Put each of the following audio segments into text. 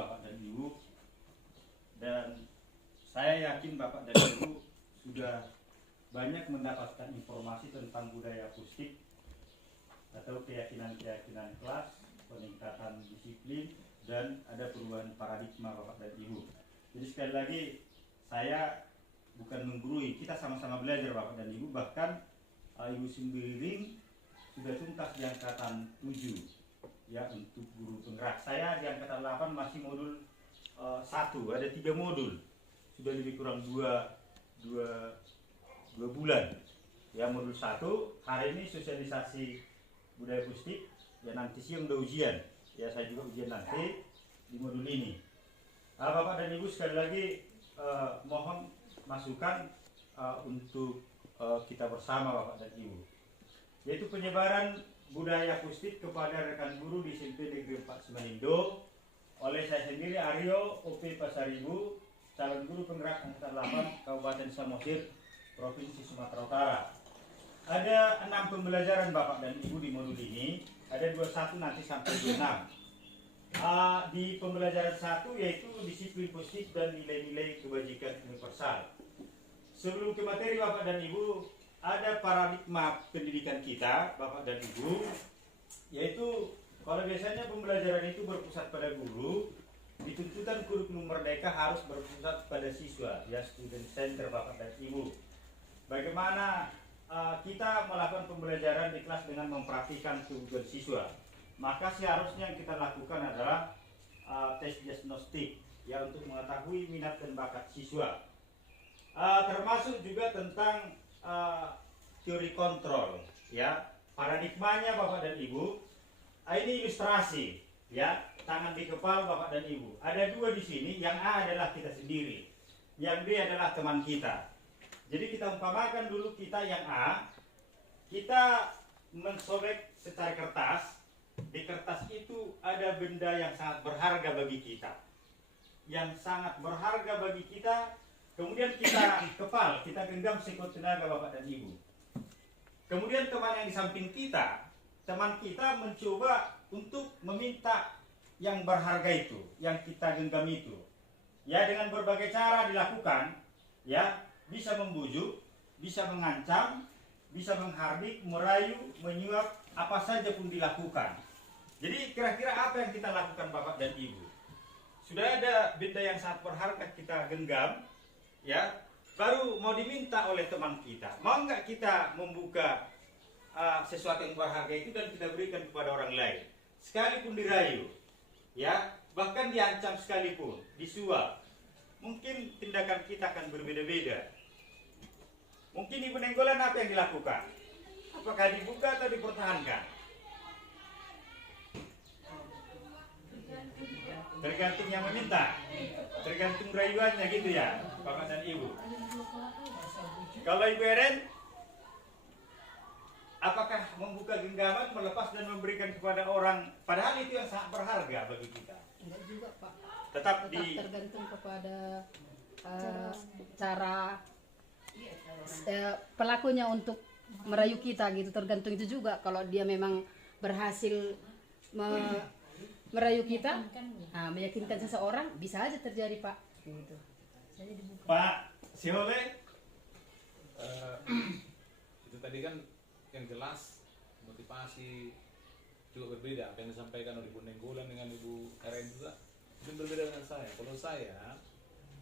Bapak dan Ibu, dan saya yakin Bapak dan Ibu sudah banyak mendapatkan informasi tentang budaya akustik atau keyakinan-keyakinan kelas, peningkatan disiplin, dan ada perubahan paradigma Bapak dan Ibu. Jadi sekali lagi saya bukan menggurui, kita sama-sama belajar Bapak dan Ibu, bahkan Ibu sendiri sudah tuntas di angkatan 7 ya untuk guru penggerak. Saya di angkatan 8 masih modul 1, ada 3 modul, sudah lebih kurang 2 bulan ya. Modul 1 hari ini sosialisasi budaya akustik ya, nanti siang udah ujian ya, saya juga ujian nanti di modul ini. Bapak dan Ibu sekali lagi mohon masukan untuk kita bersama Bapak dan Ibu, yaitu penyebaran budaya akustik kepada rekan guru di SMP Negeri 4 Semanindo oleh saya sendiri Aryo OP Pasaribu, calon guru penggerak angkatan 8 Kabupaten Samosir, Provinsi Sumatera Utara. Ada 6 pembelajaran Bapak dan Ibu di modul ini, ada 21 nanti sampai 26. Di pembelajaran 1 yaitu disiplin positif dan nilai-nilai kebajikan universal. Sebelum ke materi Bapak dan Ibu, ada paradigma pendidikan kita Bapak dan Ibu, yaitu kalau biasanya pembelajaran itu berpusat pada guru, di tuntutan kurikulum merdeka harus berpusat pada siswa ya, student center Bapak dan Ibu. Bagaimana kita melakukan pembelajaran di kelas dengan memperhatikan kebutuhan siswa, maka seharusnya yang kita lakukan adalah tes diagnostik ya, untuk mengetahui minat dan bakat siswa. Termasuk juga tentang teori kontrol ya, paradigmanya Bapak dan Ibu. Ini ilustrasi ya, tangan di kepala Bapak dan Ibu. Ada 2 di sini, yang A adalah kita sendiri, yang B adalah teman kita. Jadi kita umpamakan dulu kita yang A, kita mensobek secara kertas. Di kertas itu ada benda yang sangat berharga bagi kita, yang sangat berharga bagi kita. Kemudian kita kepal, kita genggam sekuat tenaga Bapak dan Ibu. Kemudian teman yang di samping kita, teman kita mencoba untuk meminta yang berharga itu, yang kita genggam itu. Ya, dengan berbagai cara dilakukan, ya, bisa membujuk, bisa mengancam, bisa menghardik, merayu, menyuap, apa saja pun dilakukan. Jadi kira-kira apa yang kita lakukan Bapak dan Ibu? Sudah ada benda yang sangat berharga kita genggam, ya, baru mau diminta oleh teman kita, mau nggak kita membuka sesuatu yang berharga itu dan kita berikan kepada orang lain, sekalipun dirayu, ya, bahkan diancam sekalipun, disuap, mungkin tindakan kita akan berbeda-beda. Mungkin Ibu Nenggolan apa yang dilakukan? Apakah dibuka atau dipertahankan? Tergantung yang meminta, tergantung rayuannya gitu ya Bapak dan Ibu. Kalau Ibu Eren, apakah membuka genggaman, melepas dan memberikan kepada orang, padahal itu yang sangat berharga bagi kita? Enggak juga Pak, Tetap tergantung kepada cara pelakunya untuk merayu kita gitu, tergantung itu juga. Kalau dia memang berhasil merayu kita, meyakinkan seseorang, bisa aja terjadi Pak gitu. Saya dibuka. Pak Siole, itu tadi kan yang jelas motivasi juga berbeda. Apa yang disampaikan oleh Ibu Nenggolan dengan Ibu Eren juga itu berbeda dengan saya. Kalau saya,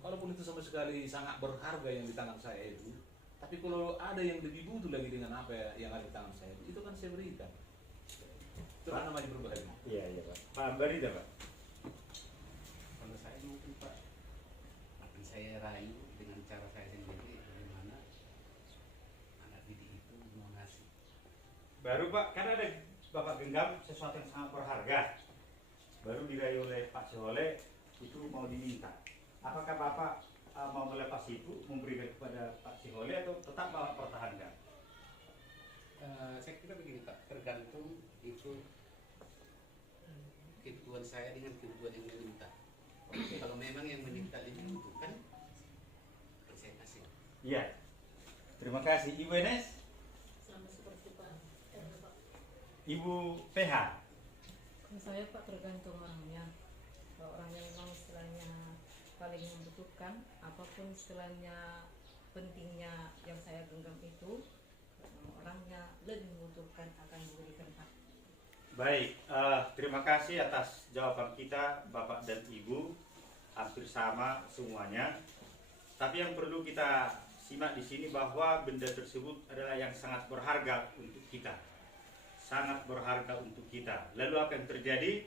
walaupun itu sama sekali sangat berharga yang di tangan saya itu, tapi kalau ada yang lebih butuh lagi dengan apa yang ada di tangan saya, itu kan saya berikan. Itu kan namanya berbagi. iya Pak. Pak Barida Pak. Kalau saya mungkin Pak, akan saya rayu dengan cara saya sendiri, bagaimana anak didik itu mau ngasih. Baru Pak, karena ada Bapak genggam sesuatu yang sangat berharga, baru dirayu oleh Pak Siole, itu mau diminta. Apakah Bapak mau melepas itu, memberikan kepada Pak Siole, atau tetap Bapak pertahankan? Saya kira begini Pak, tergantung itu kebutuhan saya dengan kebutuhan yang meminta. Kalau memang yang meminta lebih membutuhkan, saya kasih. Iya. Terima kasih. Ibu Enes? Sama seperti Pak. Ibu PH? Kalau saya Pak tergantung orangnya. Kalau orangnya memang istilahnya paling membutuhkan, apapun istilahnya pentingnya yang saya genggam itu, kalau orangnya lebih membutuhkan akan memberikan Pak. Baik, terima kasih atas jawaban kita Bapak dan Ibu, hampir sama semuanya. Tapi yang perlu kita simak di sini bahwa benda tersebut adalah yang sangat berharga untuk kita, sangat berharga untuk kita. Lalu apa yang terjadi?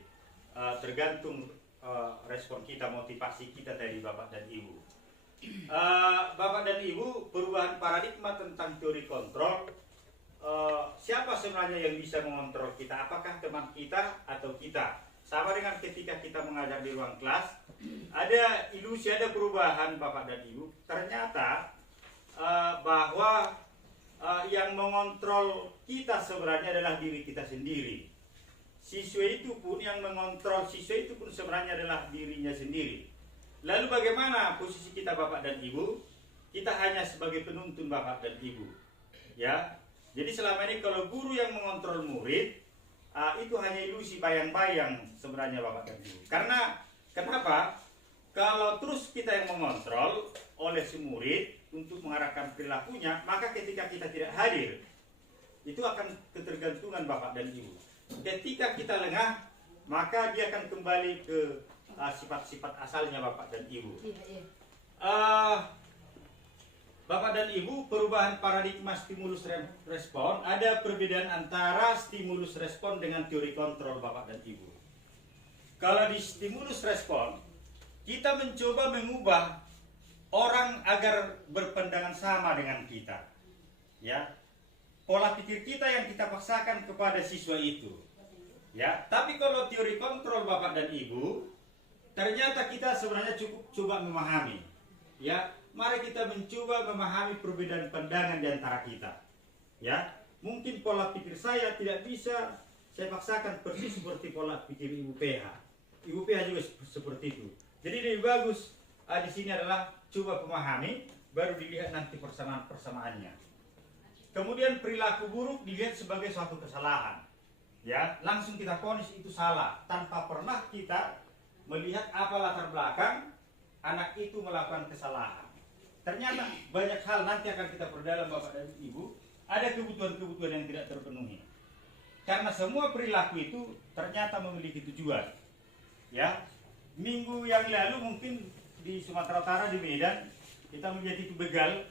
Tergantung respon kita, motivasi kita tadi Bapak dan Ibu. Bapak dan Ibu, perubahan paradigma tentang teori kontrol. Siapa sebenarnya yang bisa mengontrol kita? Apakah teman kita atau kita? Sama dengan ketika kita mengajar di ruang kelas, ada ilusi, ada perubahan Bapak dan Ibu. Ternyata bahwa yang mengontrol kita sebenarnya adalah diri kita sendiri. Siswa itu pun yang mengontrol siswa itu pun sebenarnya adalah dirinya sendiri. Lalu bagaimana posisi kita Bapak dan Ibu? Kita hanya sebagai penuntun Bapak dan Ibu. Ya. Jadi selama ini kalau guru yang mengontrol murid, itu hanya ilusi, bayang-bayang sebenarnya Bapak dan Ibu. Karena kenapa? Kalau terus kita yang mengontrol oleh si murid untuk mengarahkan perilakunya, maka ketika kita tidak hadir, itu akan ketergantungan Bapak dan Ibu. Ketika kita lengah, maka dia akan kembali ke sifat-sifat asalnya Bapak dan Ibu. Iya. Bapak dan Ibu, perubahan paradigma stimulus respon, ada perbedaan antara stimulus respon dengan teori kontrol Bapak dan Ibu. Kalau di stimulus respon, kita mencoba mengubah orang agar berpandangan sama dengan kita. Ya. Pola pikir kita yang kita paksakan kepada siswa itu. Ya, tapi kalau teori kontrol Bapak dan Ibu, ternyata kita sebenarnya cukup coba memahami. Ya, mari kita mencoba memahami perbedaan pandangan di antara kita. Ya, mungkin pola pikir saya tidak bisa saya paksakan persis seperti pola pikir Ibu PH. Ibu PH juga seperti itu. Jadi lebih bagus di sini adalah coba memahami, baru dilihat nanti persamaan-persamaannya. Kemudian perilaku buruk dilihat sebagai suatu kesalahan. Ya, langsung kita vonis itu salah tanpa pernah kita melihat apa latar belakang anak itu melakukan kesalahan. Ternyata banyak hal nanti akan kita perdalam Bapak dan Ibu, ada kebutuhan-kebutuhan yang tidak terpenuhi. Karena semua perilaku itu ternyata memiliki tujuan. Ya, minggu yang lalu mungkin di Sumatera Utara di Medan kita melihat itu begal,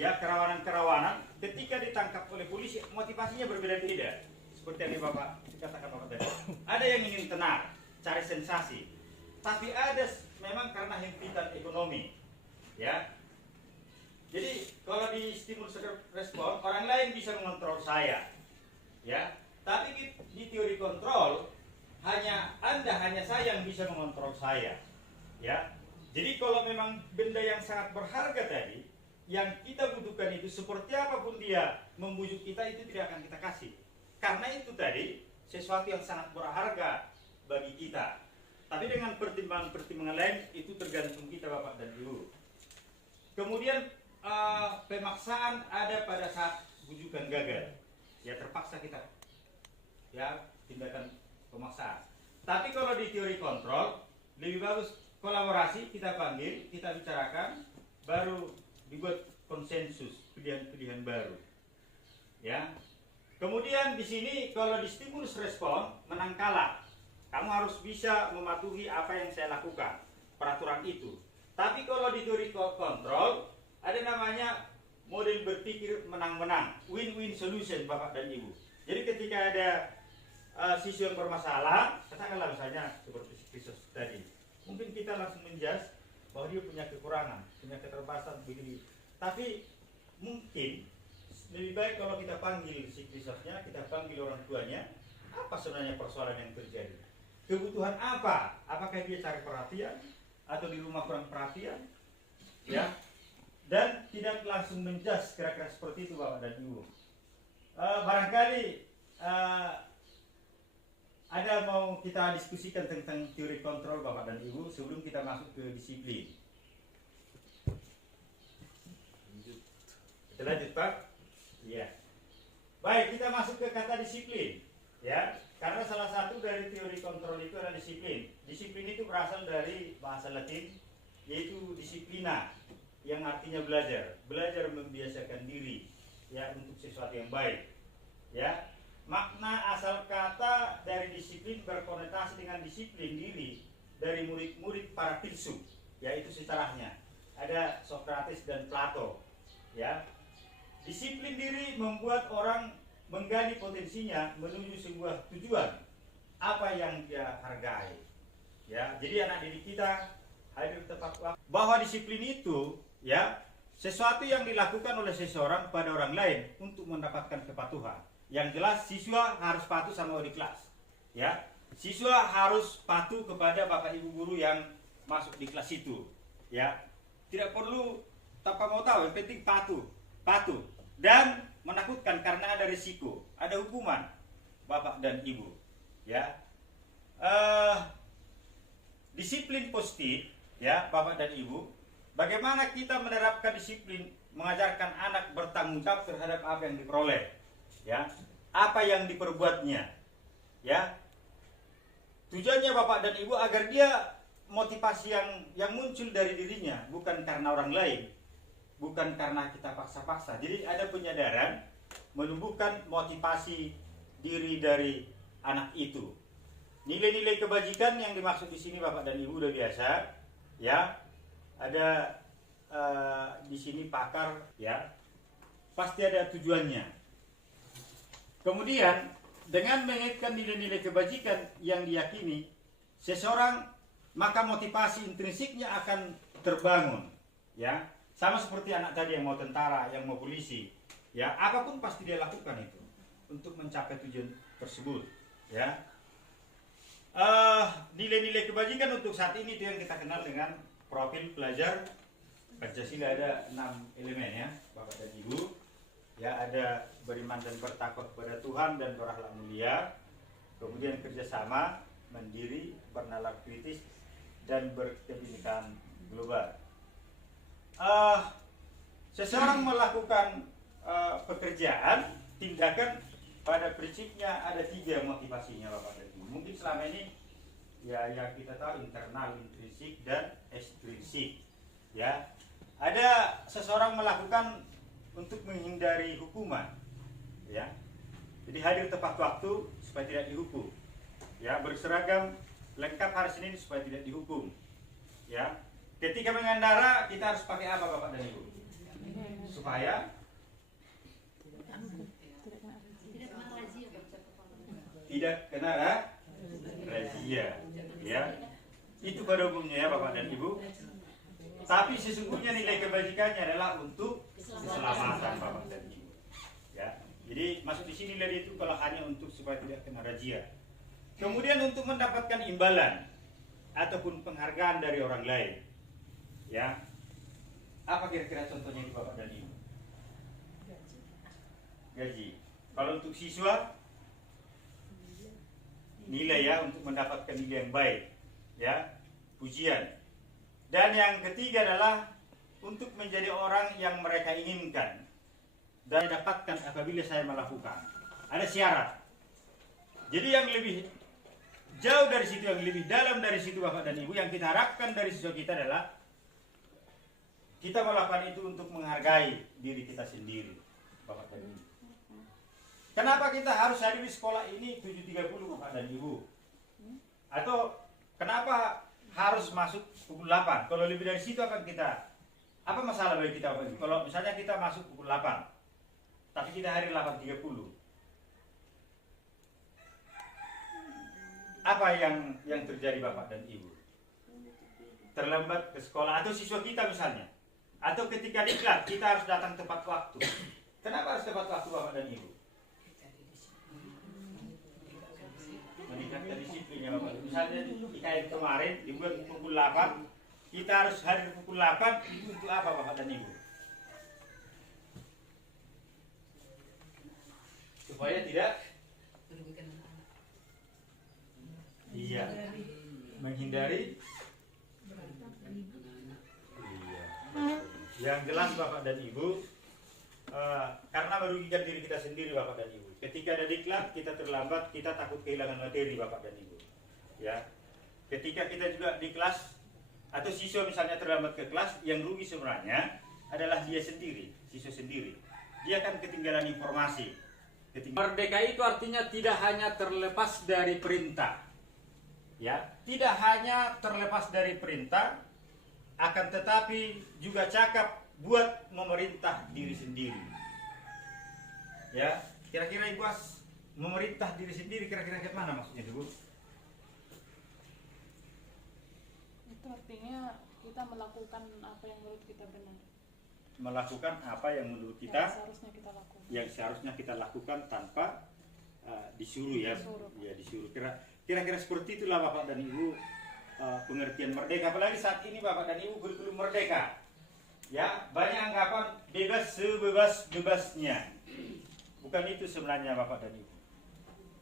ya, kerawanan-kerawanan. Ketika ditangkap oleh polisi, motivasinya berbeda-beda. Seperti yang Bapak katakan Bapak tadi. Ada yang ingin tenang, cari sensasi. Tapi ada memang karena himpitan ekonomi. Ya. Jadi kalau di stimulus respon, orang lain bisa mengontrol saya. Ya. Tapi di teori kontrol hanya saya yang bisa mengontrol saya. Ya. Jadi kalau memang benda yang sangat berharga tadi yang kita butuhkan itu seperti apapun dia membujuk kita, itu tidak akan kita kasih. Karena itu tadi sesuatu yang sangat berharga bagi kita. Tapi dengan pertimbangan-pertimbangan lain itu tergantung kita Bapak dan Ibu. Kemudian pemaksaan ada pada saat bujukan gagal. Ya terpaksa kita ya tindakan pemaksaan. Tapi kalau di teori kontrol lebih bagus kolaborasi, kita panggil, kita bicarakan, baru dibuat konsensus pilihan-pilihan baru. Ya. Kemudian di sini kalau di stimulus respon menang kalah. Kamu harus bisa mematuhi apa yang saya lakukan, peraturan itu. Tapi kalau di teori kontrol ada namanya model berpikir menang-menang, win-win solution Bapak dan Ibu. Jadi ketika ada siswa yang bermasalah, katakanlah misalnya seperti Kristus tadi, mungkin kita langsung menjudge bahwa dia punya kekurangan, punya keterbatasan begini. Tapi mungkin lebih baik kalau kita panggil si Kristusnya, kita panggil orang tuanya, apa sebenarnya persoalan yang terjadi? Kebutuhan apa? Apakah dia cari perhatian atau di rumah kurang perhatian? Ya. Dan tidak langsung menjudge kira-kira seperti itu Bapak dan Ibu. Barangkali ada mau kita diskusikan tentang teori kontrol Bapak dan Ibu sebelum kita masuk ke disiplin. Kita lanjut Pak. Iya. Baik, kita masuk ke kata disiplin. Ya, karena salah satu dari teori kontrol itu adalah disiplin. Disiplin itu berarti berasal dari bahasa Latin, yaitu disiplina, yang artinya belajar. Belajar membiasakan diri ya untuk sesuatu yang baik. Ya. Makna asal kata dari disiplin berkonotasi dengan disiplin diri dari murid-murid para filsuf, yaitu setelahnya ada Sokrates dan Plato. Ya. Disiplin diri membuat orang menggali potensinya menuju sebuah tujuan apa yang dia hargai. Ya, jadi anak didik kita hadir tepat waktu. Bahwa disiplin itu ya sesuatu yang dilakukan oleh seseorang pada orang lain untuk mendapatkan kepatuhan. Yang jelas siswa harus patuh sama wali kelas. Ya, siswa harus patuh kepada bapak ibu guru yang masuk di kelas itu. Ya, tidak perlu tanpa mau tahu, yang penting patuh dan menakutkan karena ada risiko, ada hukuman bapak dan ibu. Ya, disiplin positif, ya bapak dan ibu. Bagaimana kita menerapkan disiplin, mengajarkan anak bertanggung jawab terhadap apa yang diperoleh, ya, apa yang diperbuatnya, ya. Tujuannya bapak dan ibu agar dia motivasi yang muncul dari dirinya, bukan karena orang lain, bukan karena kita paksa-paksa. Jadi ada penyadaran menumbuhkan motivasi diri dari anak itu. Nilai-nilai kebajikan yang dimaksud di sini bapak dan ibu udah biasa, ya. Ada di sini pakar, ya. Pasti ada tujuannya. Kemudian dengan mengaitkan nilai-nilai kebajikan yang diyakini seseorang, maka motivasi intrinsiknya akan terbangun, ya. Sama seperti anak tadi yang mau tentara, yang mau polisi, ya. Apapun pasti dia lakukan itu untuk mencapai tujuan tersebut, ya. Nilai-nilai kebajikan untuk saat ini itu yang kita kenal dengan profil pelajar Pancasila. Ada 6 elemen, ya bapak dan ibu, ya. Ada beriman dan bertakwa kepada Tuhan dan berakhlak mulia, kemudian kerjasama, mandiri, bernalar kritis, dan berkebinekaan global. Seseorang melakukan pekerjaan, tindakan, pada prinsipnya ada 3 motivasinya bapak dan ibu. Mungkin selama ini ya yang kita tahu internal, intrinsik, dan ekstrinsik, ya. Ada seseorang melakukan untuk menghindari hukuman, ya. Jadi hadir tepat waktu supaya tidak dihukum, ya. Berseragam lengkap hari Senin supaya tidak dihukum, ya. Ketika mengendara kita harus pakai apa bapak dan ibu? Supaya tidak kena razia, ya. Itu pada umumnya, ya bapak dan ibu. Tapi sesungguhnya nilai kebajikannya adalah untuk keselamatan bapak dan ibu, ya. Jadi masuk di sini nilai itu kalau hanya untuk supaya tidak kena razia. Kemudian untuk mendapatkan imbalan ataupun penghargaan dari orang lain, ya. Apa kira-kira contohnya itu bapak dan ibu? Gaji. Kalau untuk siswa, nilai, ya, untuk mendapatkan nilai yang baik, ya, pujian. Dan yang ketiga adalah untuk menjadi orang yang mereka inginkan dan dapatkan apabila saya melakukan. Ada syarat. Jadi yang lebih jauh dari situ, yang lebih dalam dari situ bapak dan ibu, yang kita harapkan dari siswa kita adalah kita melakukan itu untuk menghargai diri kita sendiri bapak dan ibu. Kenapa kita harus hadir di sekolah ini 7.30 bapak dan ibu? Atau kenapa harus masuk pukul 8? Kalau lebih dari situ apa masalah bagi kita bapak ibu? Kalau misalnya kita masuk pukul 8 tapi kita hadir 8.30, apa yang terjadi bapak dan ibu? Terlambat ke sekolah, atau siswa kita misalnya, atau ketika diklat kita harus datang tepat waktu. Kenapa harus tepat waktu bapak dan ibu? Meningkatkan disiplinnya bapak. Misalnya IKN kemarin dibuat pukul 8, kita harus hadir pukul 8, itu untuk apa bapak dan ibu? Supaya tidak menghindari. Iya. Yang jelas bapak dan ibu, karena merugikan diri kita sendiri bapak dan ibu. Ketika ada diklat kita terlambat, kita takut kehilangan materi bapak dan ibu, ya. ketika kita juga di kelas atau siswa misalnya terlambat ke kelas, yang rugi sebenarnya adalah dia sendiri, siswa sendiri. Dia akan ketinggalan informasi. Merdeka itu artinya tidak hanya terlepas dari perintah, ya, tidak hanya terlepas dari perintah, akan tetapi juga cakap buat memerintah diri sendiri. Ya, kira-kira Ibu As, memerintah diri sendiri kira-kira ke mana maksudnya Ibu? Itu artinya kita melakukan apa yang menurut kita benar. Melakukan apa yang menurut kita Yang seharusnya kita lakukan tanpa disuruh ya. Disuruh. Ya, disuruh. Kira-kira seperti itulah Bapak dan Ibu pengertian merdeka. Apalagi saat ini Bapak dan Ibu kurikulum merdeka. Ya, banyak anggapan bebas sebebas-bebasnya. Bukan itu sebenarnya Bapak dan Ibu.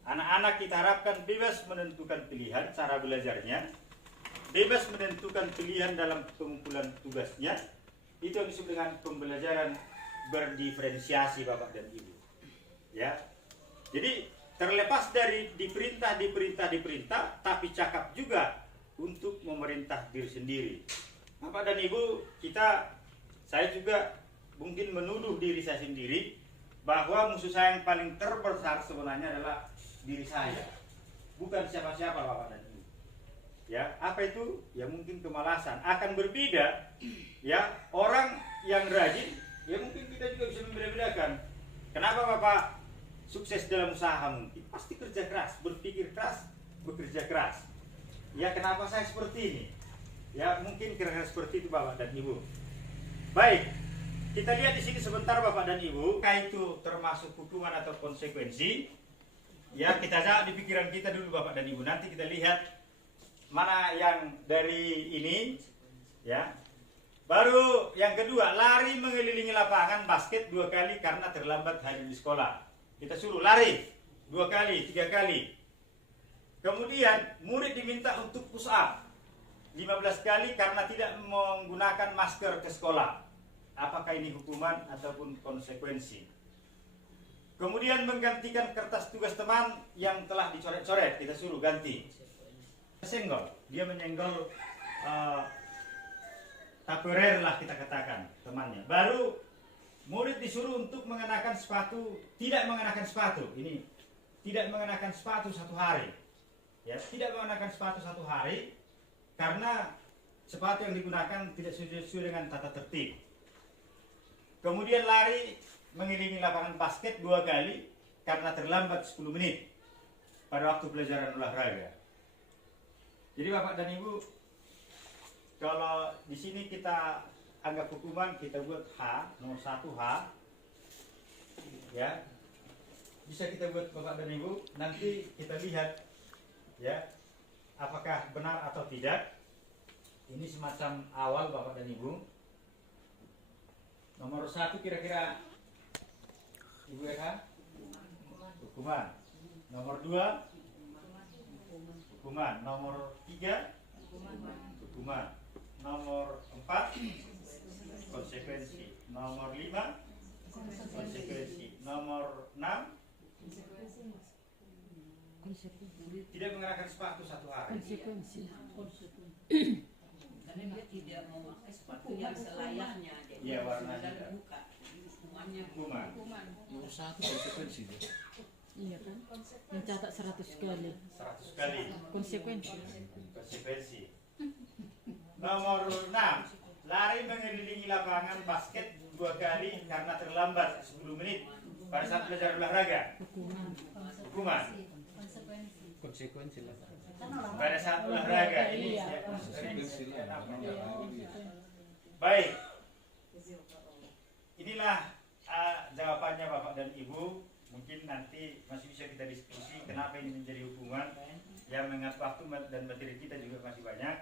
Anak-anak kita harapkan bebas menentukan pilihan cara belajarnya, bebas menentukan pilihan dalam pengumpulan tugasnya. Itu yang disebut dengan pembelajaran berdiferensiasi Bapak dan Ibu. Ya. Jadi terlepas dari diperintah, tapi cakap juga untuk memerintah diri sendiri. Bapak dan Ibu, saya juga mungkin menuduh diri saya sendiri bahwa musuh saya yang paling terbesar sebenarnya adalah diri saya. Bukan siapa-siapa Bapak dan Ibu. Ya, apa itu? Ya mungkin kemalasan. Akan berbeda, ya, orang yang rajin, ya mungkin kita juga bisa membeda-bedakan. Kenapa Bapak sukses dalam usaha mungkin? Pasti kerja keras, berpikir keras, bekerja keras. Ya, kenapa saya seperti ini? Ya, mungkin kira-kira seperti itu Bapak dan Ibu. Baik, kita lihat di sini sebentar Bapak dan Ibu. Itu termasuk hukuman atau konsekuensi. Ya, kita jawab di pikiran kita dulu Bapak dan Ibu. Nanti kita lihat mana yang dari ini, ya. Baru yang kedua, lari mengelilingi lapangan basket 2 kali karena terlambat hadir di sekolah. Kita suruh lari 2 kali, 3 kali. Kemudian murid diminta untuk push up 15 kali karena tidak menggunakan masker ke sekolah. Apakah ini hukuman ataupun konsekuensi? Kemudian menggantikan kertas tugas teman yang telah dicoret-coret, kita suruh ganti. Senggol, dia menyenggol taperer lah kita katakan temannya. Baru murid disuruh untuk mengenakan sepatu, tidak mengenakan sepatu. Ini tidak mengenakan sepatu 1 hari. Ya, tidak mengenakan sepatu 1 hari karena sepatu yang digunakan tidak sesuai dengan tata tertib. Kemudian lari mengelilingi lapangan basket 2 kali karena terlambat 10 menit pada waktu pelajaran olahraga. Jadi Bapak dan Ibu, kalau di sini kita anggap hukuman, kita buat H, nomor 1 H, ya, bisa kita buat Bapak dan Ibu. Nanti kita lihat, ya, apakah benar atau tidak. Ini semacam awal Bapak dan Ibu. Nomor 1 kira-kira Ibu Eka? Hukuman. Nomor 2? Hukuman. Nomor 3 hukuman. Nomor 4 konsekuensi. Nomor 5 konsekuensi. Nomor 6 tidak mengenakan sepatu 1 hari. Karena dia tidak memakai sepatu yang selayaknya. Iya, warna tidak. Buka. Hukumannya Hukuman. Nomor 1 konsekuensi itu. Iya kan? Mencatat 100 kali. 100 kali. Konsekuensi. Konsekuensi. Nomor 6, lari mengelilingi lapangan basket 2 kali karena terlambat 10 menit pada saat belajar olahraga. Hukuman. Konsekuensi lah. Pada saat olahraga ini ya, Konsekuensi lah. baik. Inilah jawabannya Bapak dan Ibu. Mungkin nanti masih bisa kita diskusi kenapa ini menjadi hukuman. Yang mengingat waktu dan materi kita juga masih banyak.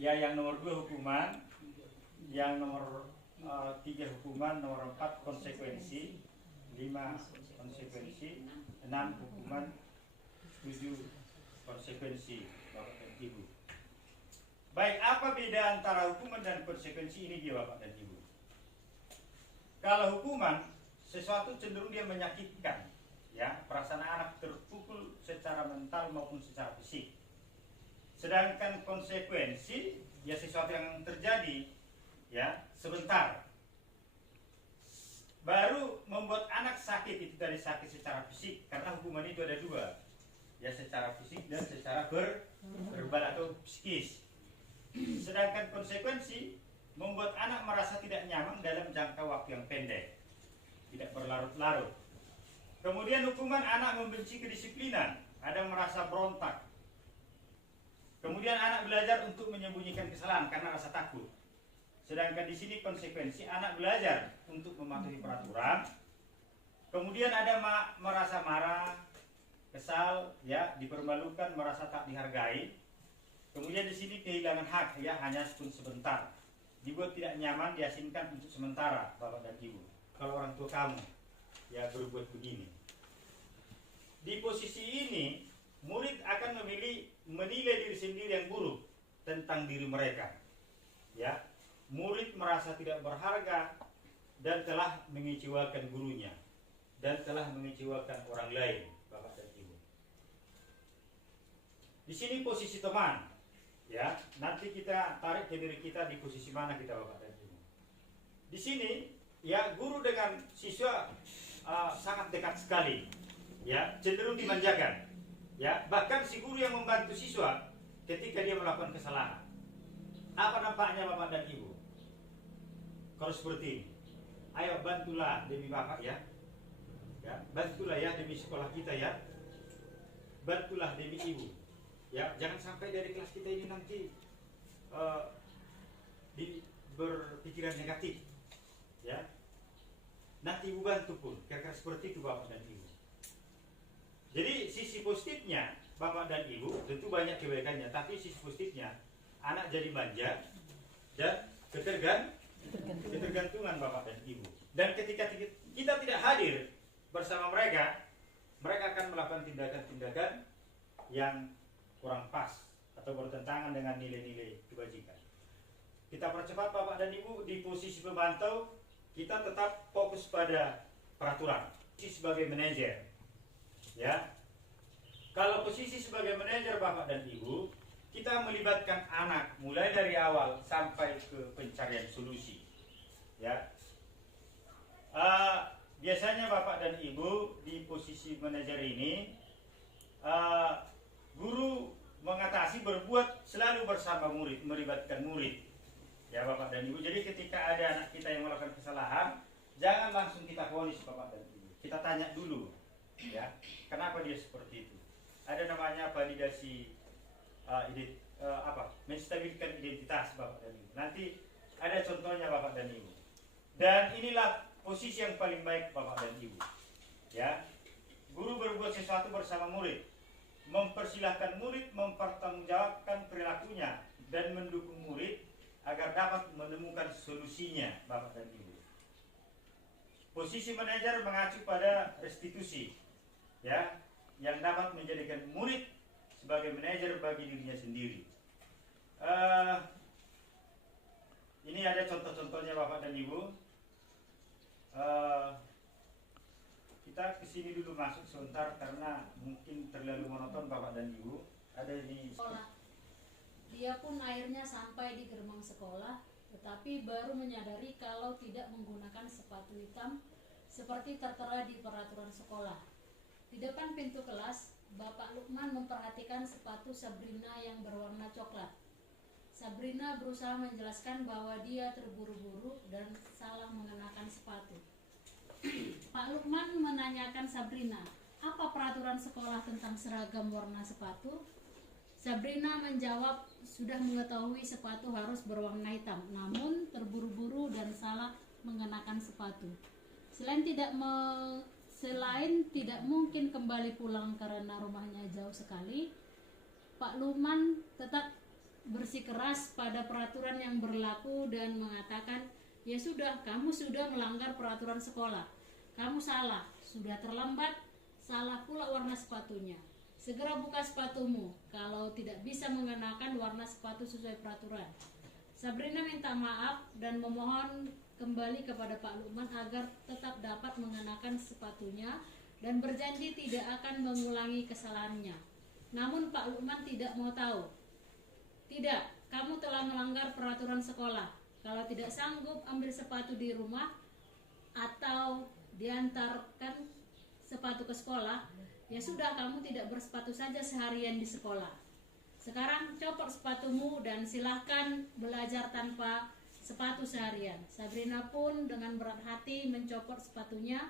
Ya, yang nomor 2 hukuman, yang nomor 3 hukuman, nomor 4 konsekuensi, 5 konsekuensi, 6 hukuman, 7 konsekuensi Bapak dan Ibu. Baik, apa beda antara hukuman dan konsekuensi ini dia Bapak dan Ibu? Kalau hukuman, sesuatu cenderung dia menyakitkan, ya, perasaan anak terpukul secara mental maupun secara fisik. Sedangkan konsekuensi ya sesuatu yang terjadi ya sebentar, baru membuat anak sakit itu dari sakit secara fisik, karena hukuman itu ada dua, ya secara fisik dan secara verbal atau psikis. Sedangkan konsekuensi membuat anak merasa tidak nyaman dalam jangka waktu yang pendek, tidak berlarut-larut. Kemudian hukuman anak membenci kedisiplinan, ada merasa berontak. Kemudian anak belajar untuk menyembunyikan kesalahan karena rasa takut. Sedangkan di sini konsekuensi anak belajar untuk mematuhi peraturan. Kemudian ada merasa marah, kesal, ya, dipermalukan, merasa tak dihargai. Kemudian di sini kehilangan hak, ya, hanya pun sebentar. Dibuat tidak nyaman, diasingkan untuk sementara, Bapak dan Ibu. Kalau orang tua kamu, ya, berbuat begini. Di posisi ini, murid akan menilai diri sendiri yang buruk tentang diri mereka. Ya, murid merasa tidak berharga dan telah mengecewakan gurunya dan telah mengecewakan orang lain, Bapak dan Ibu. Di sini posisi teman, ya. Nanti kita tarik ke diri kita di posisi mana kita, Bapak dan Ibu. Di sini, ya, guru dengan siswa sangat dekat sekali, ya, cenderung dimanjakan. Ya, bahkan si guru yang membantu siswa ketika dia melakukan kesalahan. Apa nampaknya Bapak dan Ibu? Kalau seperti ini, ayo bantulah demi Bapak, ya. Ya, bantulah ya demi sekolah kita, ya. Bantulah demi Ibu. Ya, jangan sampai dari kelas kita ini nanti berpikiran negatif. Ya. Nanti Ibu bantu pun, kira-kira seperti itu Bapak dan Ibu. Jadi sisi positifnya Bapak dan Ibu tentu banyak kebaikannya, tapi sisi positifnya anak jadi manja dan ketergantungan Bapak dan Ibu. Dan ketika kita tidak hadir bersama mereka, mereka akan melakukan tindakan-tindakan yang kurang pas atau bertentangan dengan nilai-nilai kebajikan. Kita percepat Bapak dan Ibu di posisi pemantau, kita tetap fokus pada peraturan. Sebagai manajer, ya, kalau posisi sebagai manajer Bapak dan Ibu, kita melibatkan anak mulai dari awal sampai ke pencarian solusi. Ya, biasanya Bapak dan Ibu di posisi manajer ini, guru mengatasi berbuat selalu bersama murid, melibatkan murid. Ya Bapak dan Ibu, jadi ketika ada anak kita yang melakukan kesalahan, jangan langsung kita vonis Bapak dan Ibu. Kita tanya dulu, ya, kenapa dia seperti itu. Ada namanya validasi menstabilkan identitas Bapak dan Ibu. Nanti ada contohnya Bapak dan Ibu. Dan inilah posisi yang paling baik Bapak dan Ibu. Ya, guru berbuat sesuatu bersama murid, mempersilahkan murid mempertanggungjawabkan perilakunya dan mendukung murid agar dapat menemukan solusinya Bapak dan Ibu. Posisi manajer mengacu pada restitusi, ya, yang dapat menjadikan murid sebagai manajer bagi dirinya sendiri. Ini ada contoh-contohnya Bapak dan Ibu. Kita kesini dulu masuk sebentar karena mungkin terlalu monoton Bapak dan Ibu. Ada di Sekolah. Dia pun akhirnya sampai di gerbang sekolah, tetapi baru menyadari kalau tidak menggunakan sepatu hitam seperti tertera di peraturan sekolah. Di depan pintu kelas, Bapak Lukman memperhatikan sepatu Sabrina yang berwarna coklat. Sabrina berusaha menjelaskan bahwa dia terburu-buru dan salah mengenakan sepatu. Pak Lukman menanyakan Sabrina, apa peraturan sekolah tentang seragam warna sepatu? Sabrina menjawab sudah mengetahui sepatu harus berwarna hitam, namun terburu-buru dan salah mengenakan sepatu. Selain tidak mungkin kembali pulang karena rumahnya jauh sekali, Pak Lukman tetap bersikeras pada peraturan yang berlaku dan mengatakan, ya sudah, kamu sudah melanggar peraturan sekolah. Kamu salah, sudah terlambat, salah pula warna sepatunya. Segera buka sepatumu kalau tidak bisa mengenakan warna sepatu sesuai peraturan. Sabrina minta maaf dan memohon kembali kepada Pak Lukman agar tetap dapat mengenakan sepatunya dan berjanji tidak akan mengulangi kesalahannya. Namun Pak Lukman tidak mau tahu. Tidak, kamu telah melanggar peraturan sekolah. Kalau tidak sanggup ambil sepatu di rumah atau diantarkan sepatu ke sekolah, ya sudah, kamu tidak bersepatu saja seharian di sekolah. Sekarang copot sepatumu dan silahkan belajar tanpa sepatu seharian. Sabrina pun dengan berat hati mencopot sepatunya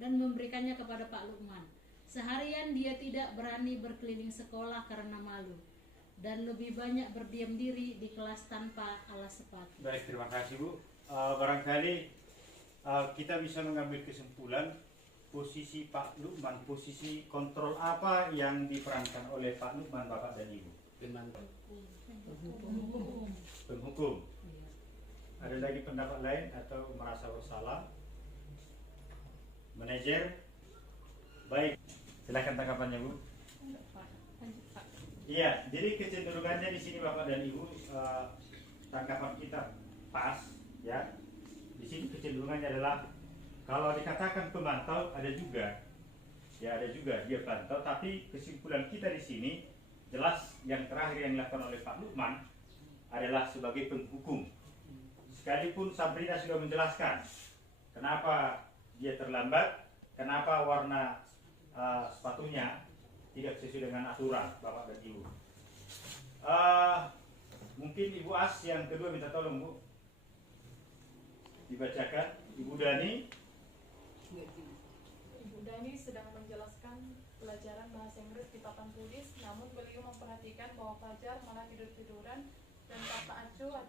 dan memberikannya kepada Pak Lukman. Seharian dia tidak berani berkeliling sekolah karena malu dan lebih banyak berdiam diri di kelas tanpa alas sepatu. Baik, terima kasih Bu. Barangkali kita bisa mengambil kesimpulan posisi Pak Lukman, posisi kontrol apa yang diperankan oleh Pak Lukman, Bapak dan Ibu? Pemantau. Penghukum. Ada lagi pendapat lain atau merasa bersalah? Manajer? Baik, silakan tanggapannya Bu. Iya, jadi kecenderungannya di sini Bapak dan Ibu, tanggapan kita pas, ya. Di sini kecenderungannya adalah kalau dikatakan pemantau ada juga, ya ada juga dia pantau. Tapi kesimpulan kita di sini jelas yang terakhir yang dilakukan oleh Pak Lukman adalah sebagai penghukum. Sekalipun Sabrina sudah menjelaskan kenapa dia terlambat, kenapa warna sepatunya tidak sesuai dengan aturan, Bapak dan Ibu. Mungkin Ibu As yang kedua minta tolong Bu, dibacakan. Ibu Dani. Ibu Dani sedang menjelaskan pelajaran bahasa Inggris di papan tulis, namun beliau memperhatikan bahwa Fajar malah tidur-tiduran dan tanpa acuh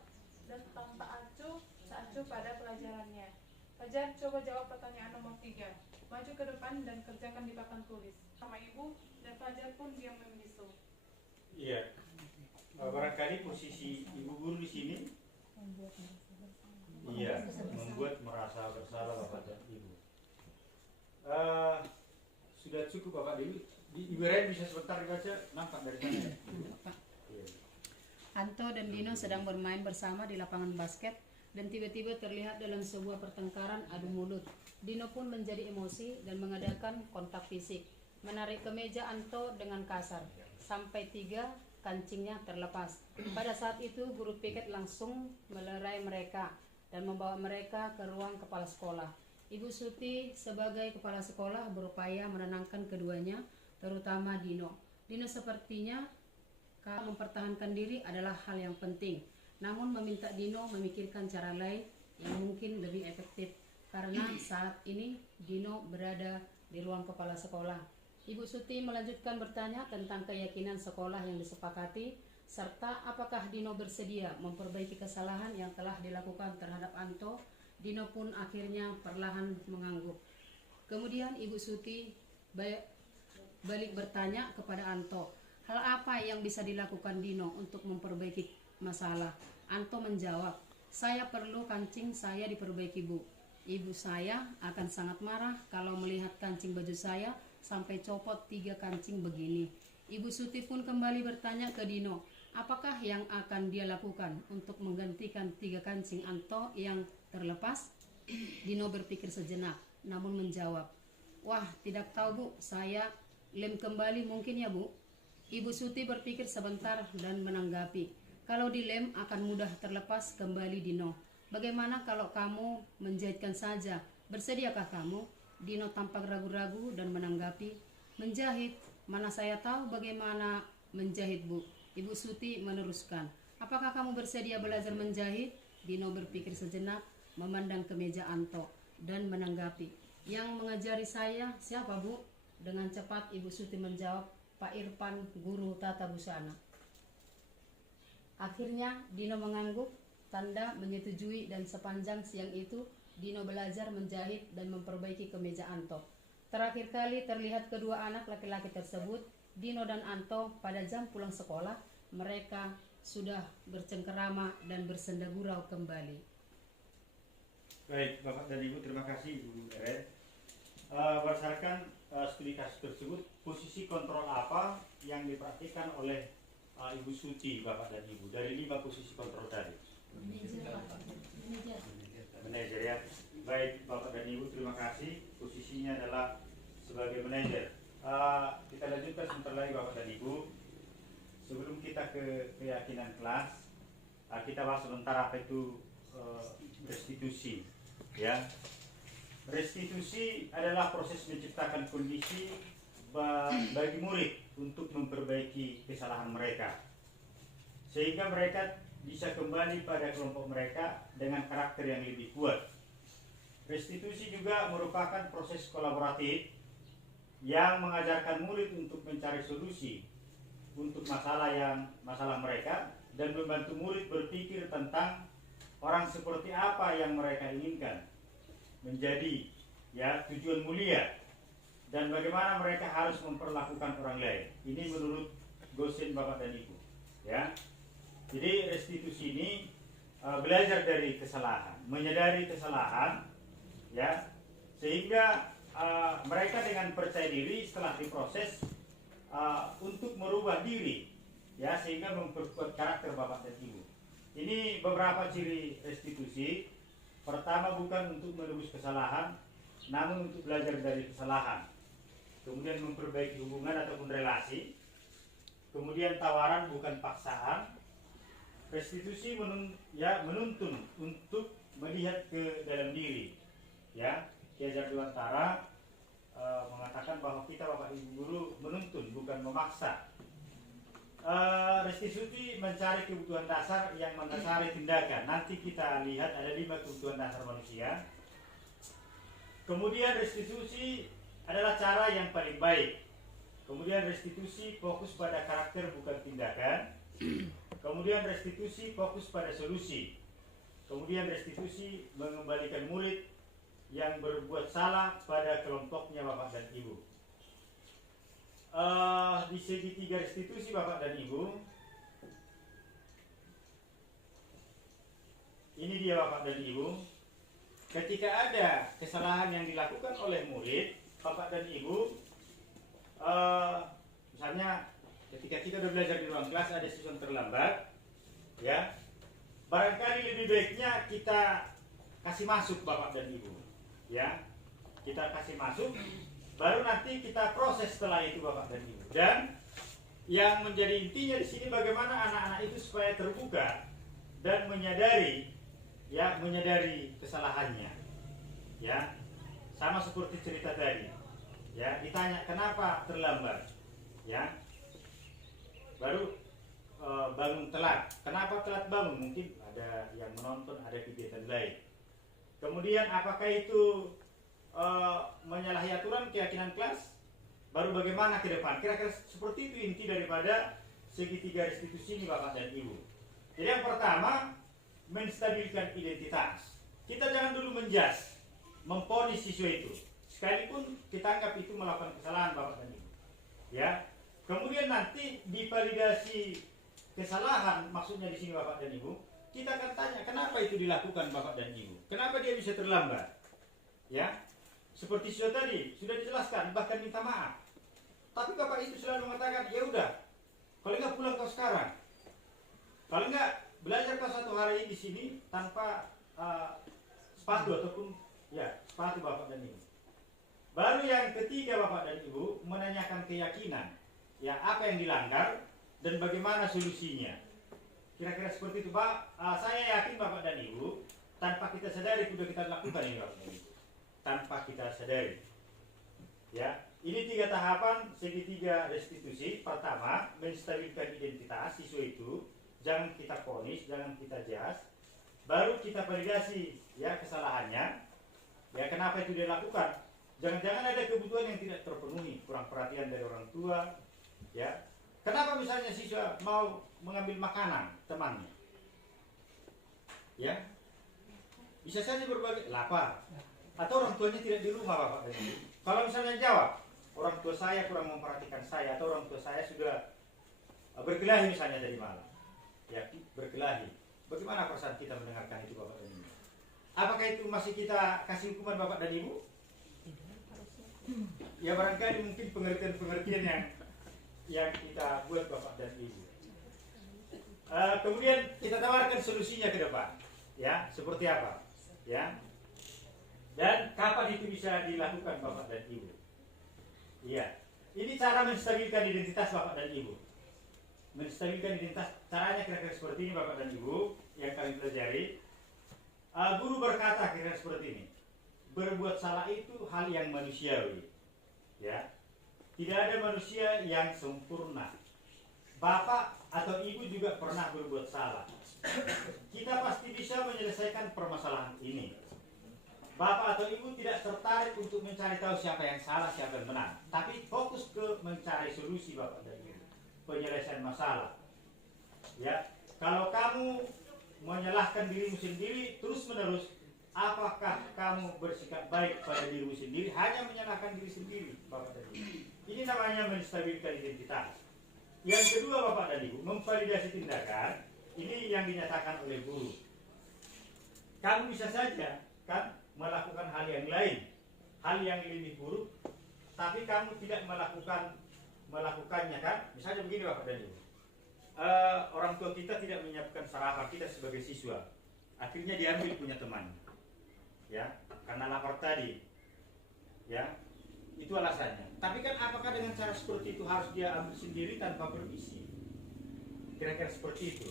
pada pelajarannya. Fajar, coba jawab pertanyaan nomor 3. Maju ke depan dan kerjakan di papan tulis. Sama Ibu dan Fajar pun diam membisu. Iya. Barangkali posisi Ibu Guru di sini. Iya, membuat merasa bersalah Bapak dan Ibu. Sudah cukup Bapak Dewi. Ibu Ren bisa sebentar dibaca, nampak dari sana ya? Iya. Anto dan Dino sedang bermain bersama di lapangan basket dan tiba-tiba terlihat dalam sebuah pertengkaran adu mulut. Dino pun menjadi emosi dan mengadakan kontak fisik, menarik kemeja Anto dengan kasar sampai 3 kancingnya terlepas. Pada saat itu guru piket langsung melerai mereka dan membawa mereka ke ruang kepala sekolah. Ibu Suti sebagai kepala sekolah berupaya menenangkan keduanya, terutama Dino. Dino sepertinya kalau mempertahankan diri adalah hal yang penting, namun meminta Dino memikirkan cara lain yang mungkin lebih efektif karena saat ini Dino berada di ruang kepala sekolah. Ibu Suti melanjutkan bertanya tentang keyakinan sekolah yang disepakati serta apakah Dino bersedia memperbaiki kesalahan yang telah dilakukan terhadap Anto. Dino pun akhirnya perlahan mengangguk. Kemudian Ibu Suti balik bertanya kepada Anto, hal apa yang bisa dilakukan Dino untuk memperbaiki masalah? Anto menjawab, saya perlu kancing saya diperbaiki Bu. Ibu saya akan sangat marah kalau melihat kancing baju saya sampai copot 3 kancing begini. Ibu Suti pun kembali bertanya ke Dino, apakah yang akan dia lakukan untuk menggantikan 3 kancing Anto yang terlepas? Dino berpikir sejenak, namun menjawab, wah tidak tahu Bu, saya lem kembali mungkin ya Bu. Ibu Suti berpikir sebentar dan menanggapi, kalau dilem akan mudah terlepas kembali Dino. Bagaimana kalau kamu menjahitkan saja? Bersediakah kamu? Dino tampak ragu-ragu dan menanggapi, menjahit? Mana saya tahu bagaimana menjahit Bu. Ibu Suti meneruskan, apakah kamu bersedia belajar menjahit? Dino berpikir sejenak, memandang ke meja Anto dan menanggapi, yang mengajari saya siapa Bu? Dengan cepat Ibu Suti menjawab, Pak Irfan, guru tata busana. Akhirnya Dino mengangguk, tanda menyetujui, dan sepanjang siang itu Dino belajar menjahit dan memperbaiki kemeja Anto. Terakhir kali terlihat kedua anak laki-laki tersebut, Dino dan Anto, pada jam pulang sekolah. Mereka sudah bercengkerama dan bersenda gurau kembali. Baik, Bapak dan Ibu, terima kasih Ibu Ren. Berdasarkan studi kasus tersebut, posisi kontrol apa yang diperhatikan oleh Ibu Suci, Bapak dan Ibu, dari 5 posisi kontrol tadi? Manajer ya. Baik, Bapak dan Ibu, terima kasih. Posisinya adalah sebagai manajer. Kita lanjutkan sebentar lagi Bapak dan Ibu. sebelum kita ke keyakinan kelas, kita bahas sebentar apa itu restitusi. Ya, restitusi adalah proses menciptakan kondisi bagi murid untuk memperbaiki kesalahan mereka, sehingga mereka bisa kembali pada kelompok mereka dengan karakter yang lebih kuat. Restitusi juga merupakan proses kolaboratif yang mengajarkan murid untuk mencari solusi untuk masalah mereka dan membantu murid berpikir tentang orang seperti apa yang mereka inginkan menjadi, ya, tujuan mulia, dan bagaimana mereka harus memperlakukan orang lain. Ini menurut Gosen Bapak dan Ibu, ya. Jadi restitusi ini belajar dari kesalahan, menyadari kesalahan, ya, sehingga mereka dengan percaya diri setelah diproses untuk merubah diri, ya, sehingga memperkuat karakter Bapak dan Ibu. Ini beberapa ciri restitusi. Pertama, bukan untuk menebus kesalahan, namun untuk belajar dari kesalahan. Kemudian memperbaiki hubungan ataupun relasi. Kemudian tawaran bukan paksaan. Restitusi menuntun untuk melihat ke dalam diri. Ya, Ki Hajar Dewantara mengatakan bahwa kita Bapak Ibu guru menuntun bukan memaksa. Restitusi mencari kebutuhan dasar yang mendasari tindakan. Nanti kita lihat ada 5 kebutuhan dasar manusia. Kemudian restitusi adalah cara yang paling baik. Kemudian restitusi fokus pada karakter bukan tindakan. Kemudian restitusi fokus pada solusi. Kemudian restitusi mengembalikan murid yang berbuat salah pada kelompoknya Bapak dan Ibu. Di segitiga restitusi Bapak dan Ibu, ini dia Bapak dan Ibu. Ketika ada kesalahan yang dilakukan oleh murid, Bapak dan Ibu, misalnya ketika kita sudah belajar di ruang kelas ada siswa terlambat, ya, barangkali lebih baiknya kita kasih masuk Bapak dan Ibu, ya, kita kasih masuk, baru nanti kita proses setelah itu Bapak dan Ibu. Dan yang menjadi intinya di sini bagaimana anak-anak itu supaya terbuka dan menyadari, ya, menyadari kesalahannya, ya, sama seperti cerita tadi, ya, ditanya kenapa terlambat, ya, baru bangun telat. Kenapa telat bangun? Mungkin ada yang menonton, ada kegiatan lain. Kemudian apakah itu menyalahi aturan keyakinan kelas? Baru bagaimana ke depan? Kira-kira seperti itu inti daripada segitiga restitusi ini Bapak dan Ibu. Jadi yang pertama, menstabilkan identitas. Kita jangan dulu menjas, memponis siswa itu, sekalipun kita anggap itu melakukan kesalahan Bapak dan Ibu, ya. Kemudian nanti divalidasi kesalahan, maksudnya di sini Bapak dan Ibu, kita akan tanya kenapa itu dilakukan Bapak dan Ibu, kenapa dia bisa terlambat, ya. Seperti siswa tadi sudah dijelaskan, bahkan minta maaf, tapi Bapak itu selalu mengatakan ya udah, kalau nggak pulang kau sekarang, kalau nggak belajar kau 1 hari di sini tanpa sepatu ataupun, ya, sepatu Bapak dan Ibu. Baru yang ketiga Bapak dan Ibu menanyakan keyakinan, ya, apa yang dilanggar dan bagaimana solusinya. Kira-kira seperti itu Pak. Saya yakin Bapak dan Ibu tanpa kita sadari sudah kita lakukan ini Bapak dan Ibu, tanpa kita sadari, ya. Ini 3 tahapan segitiga restitusi. Pertama, menstabilkan identitas siswa itu, jangan kita ponis, jangan kita jas. Baru kita validasi, ya, kesalahannya, ya, kenapa itu dia lakukan. Jangan-jangan ada kebutuhan yang tidak terpenuhi, kurang perhatian dari orang tua, ya. Kenapa misalnya siswa mau mengambil makanan temannya, ya, bisa saja berbagai lapar, atau orang tuanya tidak di rumah Bapak dan Ibu. Kalau misalnya jawab, orang tua saya kurang memperhatikan saya, atau orang tua saya sudah berkelahi misalnya tadi malam, ya, berkelahi. Bagaimana perasaan kita mendengarkan itu Bapak dan Ibu? Apakah itu masih kita kasih hukuman Bapak dan Ibu? Ya, barangkali mungkin pengertian-pengertian yang kita buat Bapak dan Ibu. Kemudian kita tawarkan solusinya ke depan, ya, seperti apa, ya, dan kapan itu bisa dilakukan Bapak dan Ibu. Iya, ini cara menstabilkan identitas Bapak dan Ibu. menstabilkan identitas. Caranya kira-kira seperti ini Bapak dan Ibu yang kami pelajari. Guru berkata kira-kira seperti ini. Berbuat salah itu hal yang manusiawi. Ya. Tidak ada manusia yang sempurna. Bapak atau Ibu juga pernah berbuat salah. Kita pasti bisa menyelesaikan permasalahan ini. Bapak atau Ibu tidak tertarik untuk mencari tahu siapa yang salah, siapa yang benar. Tapi fokus ke mencari solusi Bapak dan Ibu. Penyelesaian masalah. Ya, kalau kamu menyalahkan dirimu sendiri terus-menerus, apakah kamu bersikap baik pada dirimu sendiri? Hanya menyalahkan diri sendiri, Bapak dan Ibu. Ini namanya menstabilkan identitas. Yang kedua, Bapak dan Ibu, memvalidasi tindakan. Ini yang dinyatakan oleh guru. Kamu bisa saja kan melakukan hal yang lain, hal yang lebih buruk, tapi kamu tidak melakukannya kan? Misalnya begini Bapak dan Ibu, orang tua kita tidak menyiapkan sarapan kita sebagai siswa, akhirnya diambil punya teman, ya, karena lapar tadi, ya, itu alasannya. Tapi kan apakah dengan cara seperti itu harus dia ambil sendiri tanpa permisi? Kira-kira seperti itu,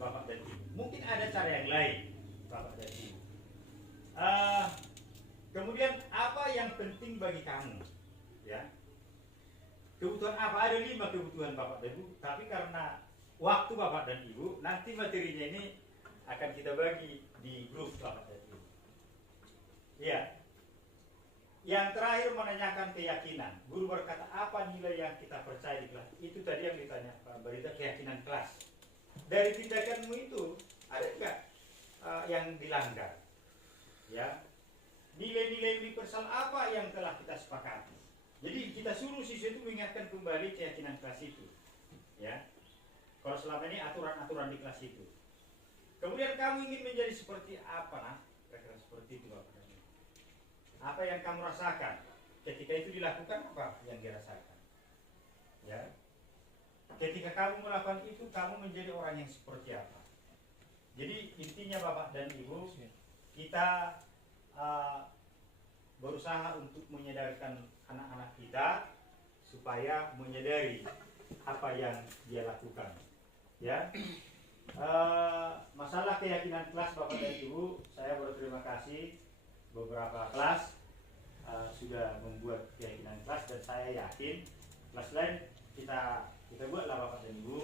Bapak dan Ibu. Mungkin ada cara yang lain, Bapak dan Ibu. Kemudian apa yang penting bagi kamu, ya? Kebutuhan apa? Ada 5 kebutuhan Bapak dan Ibu. Tapi karena waktu Bapak dan Ibu, nanti materinya ini akan kita bagi di grup Bapak dan Ibu. Ya. Yang terakhir menanyakan keyakinan. Guru berkata apa nilai yang kita percaya di kelas? Itu tadi yang ditanya Pak Barita, keyakinan kelas. Dari tindakanmu itu ada enggak yang dilanggar? Ya. Nilai-nilai universal apa yang telah kita sepakati? Jadi kita suruh siswa itu mengingatkan kembali keyakinan kelas itu. Ya. Kalau selama ini aturan-aturan di kelas itu. Kemudian kamu ingin menjadi seperti apa, nah? Kira-kira seperti itu Bapak. Apa yang kamu rasakan ketika itu dilakukan, apa yang dirasakan? Ya. Ketika kamu melakukan itu, kamu menjadi orang yang seperti apa? Jadi intinya Bapak dan Ibu, kita berusaha untuk menyadarkan anak-anak kita supaya menyadari apa yang dia lakukan. Ya. Masalah keyakinan kelas Bapak dan Ibu, saya berterima kasih beberapa kelas sudah membuat keyakinan kelas, dan saya yakin kelas lain kita buatlah Bapak dan Ibu,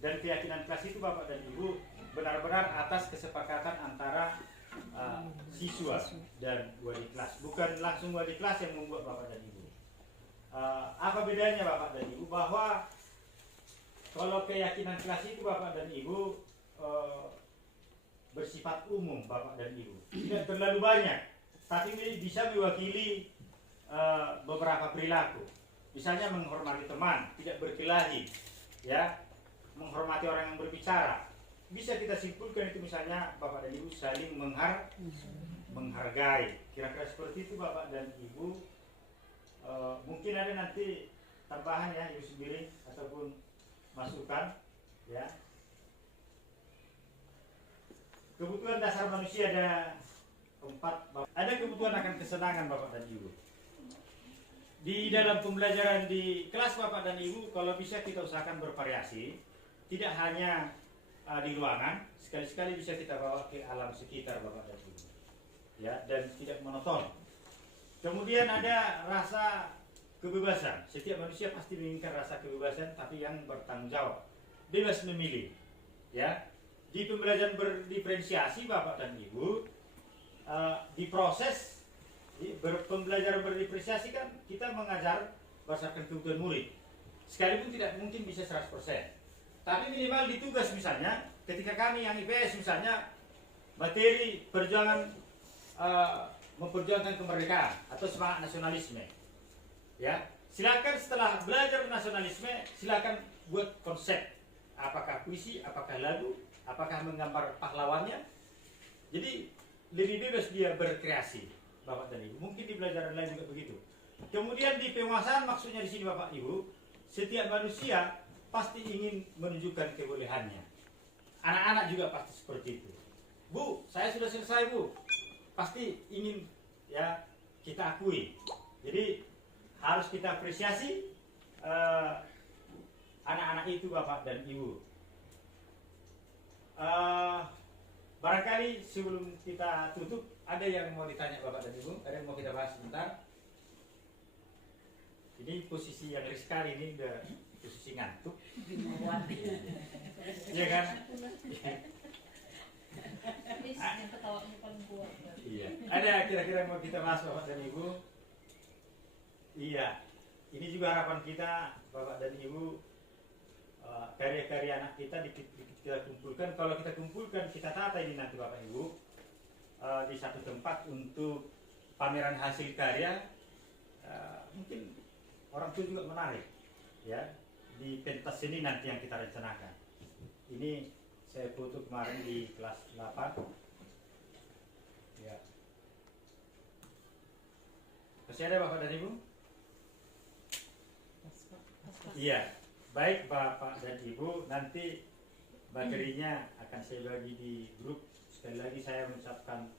dan keyakinan kelas itu Bapak dan Ibu benar-benar atas kesepakatan antara siswa dan wali kelas, bukan langsung wali kelas yang membuat Bapak dan Ibu. Apa bedanya Bapak dan Ibu? Bahwa kalau keyakinan kelas itu Bapak dan Ibu bersifat umum Bapak dan Ibu, tidak terlalu banyak, tapi bisa mewakili beberapa perilaku. Misalnya menghormati teman, tidak berkelahi, ya, menghormati orang yang berbicara. Bisa kita simpulkan itu misalnya Bapak dan Ibu saling menghargai. Kira-kira seperti itu Bapak dan Ibu. Mungkin ada nanti tambahan ya Ibu sendiri ataupun masukan, ya. Kebutuhan dasar manusia ada 4. Ada kebutuhan akan kesenangan Bapak dan Ibu. Di dalam pembelajaran di kelas Bapak dan Ibu, kalau bisa kita usahakan bervariasi. Tidak hanya di ruangan, sekali-sekali bisa kita bawa ke alam sekitar Bapak dan Ibu. Ya, dan tidak monoton. Kemudian ada rasa kebebasan. Setiap manusia pasti menginginkan rasa kebebasan, tapi yang bertanggung jawab. Bebas memilih. Ya. Di pembelajaran berdiferensiasi Bapak dan Ibu, di proses pembelajaran berdiferensiasi kan kita mengajar berdasarkan kebutuhan murid. Sekalipun tidak mungkin bisa 100%. Tapi minimal di tugas misalnya, ketika kami yang IPS misalnya, materi perjuangan memperjuangkan kemerdekaan atau semangat nasionalisme. Ya, silakan setelah belajar nasionalisme, silakan buat konsep. Apakah puisi, apakah lagu, apakah menggambar pahlawannya. Jadi lebih bebas dia berkreasi Bapak dan Ibu. Mungkin di pelajaran lain juga begitu. Kemudian di penguasaan, maksudnya di sini Bapak Ibu, setiap manusia pasti ingin menunjukkan kebolehannya. Anak-anak juga pasti seperti itu. Bu, saya sudah selesai Bu. Pasti ingin ya kita akui. Jadi harus kita apresiasi anak-anak Nah itu Bapak dan Ibu. Barangkali sebelum kita tutup, ada yang mau ditanya Bapak dan Ibu? Ada yang mau kita bahas sebentar? Ini posisi yang Rizka ini udah posisi ngantuk. Iya kan? Yang ketawanya paling kuat. Iya. Ada kira-kira yang mau kita bahas Bapak dan Ibu? Iya. Ini juga harapan kita Bapak dan Ibu, karya-karya anak kita kita kumpulkan. Kalau kita kumpulkan, kita tata ini nanti Bapak Ibu di satu tempat untuk pameran hasil karya. Mungkin orang tua juga menarik, ya, di pentas seni nanti yang kita rencanakan. Ini saya foto kemarin di kelas 8. Ya. Masih ada Bapak dan Ibu? Iya. Baik Bapak dan Ibu, nanti materinya akan saya bagi di grup. Sekali lagi saya mengucapkan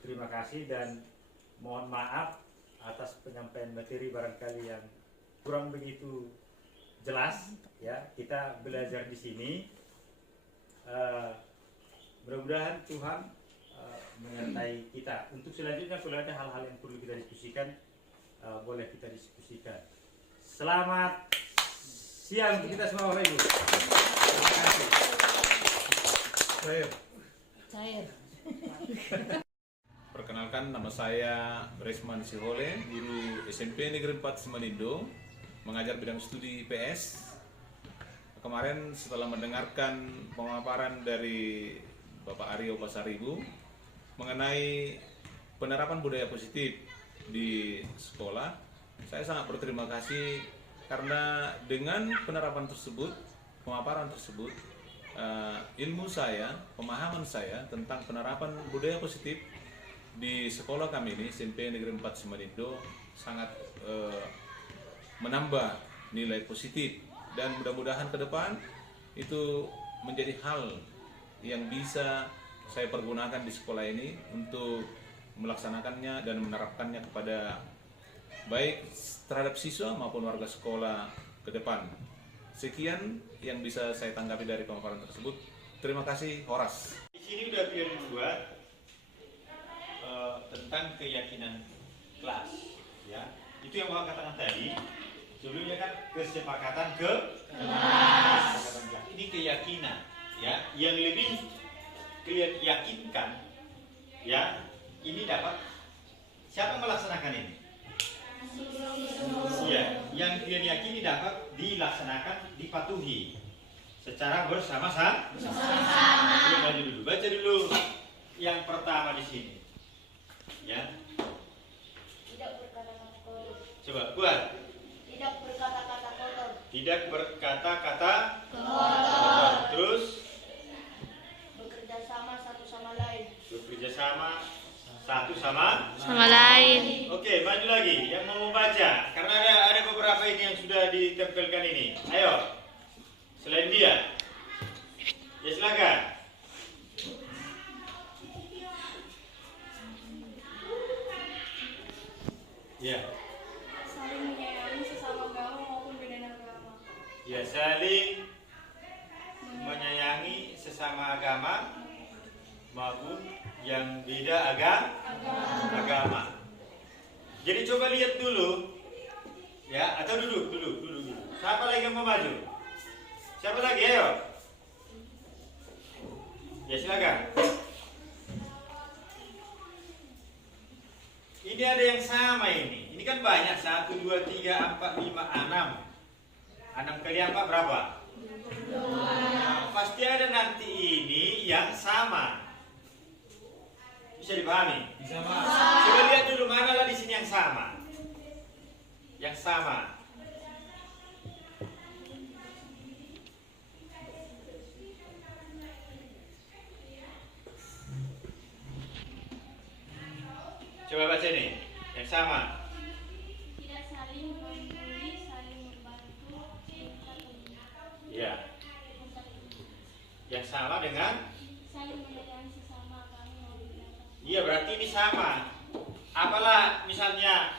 terima kasih dan mohon maaf atas penyampaian materi barangkali yang kurang begitu jelas, ya. Kita belajar di sini. Mudah-mudahan Tuhan menyertai kita. Untuk selanjutnya kalau ada hal-hal yang perlu kita diskusikan, boleh kita diskusikan. Selamat siang untuk kita semua Bapak Ibu. Terima kasih. Cair. Perkenalkan, nama saya Resman Sihole, guru SMP Negeri 4 Semanindo, mengajar bidang studi IPS. Kemarin setelah mendengarkan pemaparan dari Bapak Aryo Pasaribu mengenai penerapan budaya positif di sekolah, saya sangat berterima kasih karena dengan penerapan tersebut, pemaparan tersebut, ilmu saya, pemahaman saya tentang penerapan budaya positif di sekolah kami ini, SMP Negeri 4 Semanindo, sangat menambah nilai positif, dan mudah-mudahan ke depan itu menjadi hal yang bisa saya pergunakan di sekolah ini untuk melaksanakannya dan menerapkannya kepada baik terhadap siswa maupun warga sekolah ke depan. Sekian yang bisa saya tanggapi dari pemaparan tersebut. Terima kasih, Horas. Di sini udah kalian buat tentang keyakinan kelas, ya. Itu yang Bapak katakan tadi. Sebelumnya kan kesepakatan kelas. Ini keyakinan, ya. Yang lebih kalian yakinkan, ya. Ini dapat siapa melaksanakan ini? Ya, yang kalian yakini dapat dilaksanakan, dipatuhi secara bersama-sama. Baca dulu yang pertama di sini. Ya. Tidak berkata-kata kotor. Coba buat. Tidak berkata-kata kotor. Tidak berkata-kata kotor. Terus Bekerja sama satu sama lain. bekerja sama satu sama lain. Oke, maju lagi yang mau membaca karena ada beberapa ini yang sudah ditempelkan ini. Ayo. Selain dia. Ya silakan. Ya. Saling menyayangi sesama agama maupun beda agama. Ya, saling menyayangi sesama agama maupun yang beda agama. Jadi coba lihat dulu, ya, atau duduk. Siapa lagi yang mau maju? Siapa lagi? Ayo. Ya silakan. Ini ada yang sama ini. Ini kan banyak 1, 2, 3, 4, 5, 6. 6 kali 4 berapa? 2. Pasti ada nanti ini yang sama. Bisa dipahami? Bisa, Mas. Coba lihat dulu manalah di sini yang sama. Yang sama. Coba baca nih, yang sama. Tidak saling membuli, saling membantu, Ya. Yang sama dengan? saling menyayangi sesama agama maupun beda agama. Iya, berarti ini sama. Apalah misalnya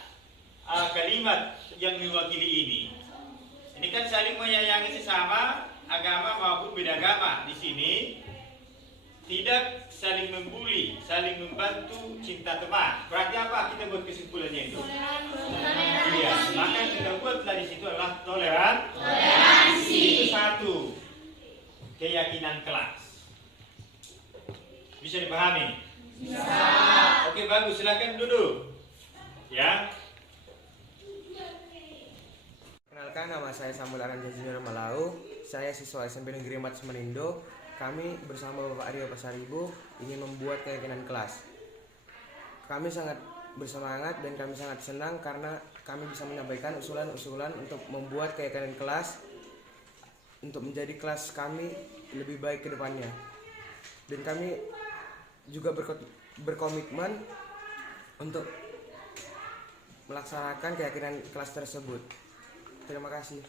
kalimat yang mewakili ini. Ini kita saling menyayangi sesama agama maupun beda agama. Di sini tidak saling membuli, saling membantu, cinta teman. Berarti apa kita buat kesimpulannya itu? Iya, maka kita buatlah di situ adalah toleransi. Itu satu keyakinan kelas. Bisa dipahami? Bisa. Oke, bagus, silakan duduk. Ya. Kenalkan, nama saya Samuel Aranja Junior Malau. Saya siswa SMP Negeri 4 Semenindo. Kami bersama Bapak Aryo Pasaribu ingin membuat keyakinan kelas. Kami sangat bersemangat dan kami sangat senang karena kami bisa menyampaikan usulan-usulan untuk membuat keyakinan kelas untuk menjadi kelas kami lebih baik ke depannya. Dan kami juga berkomitmen untuk melaksanakan keyakinan kelas tersebut. Terima kasih.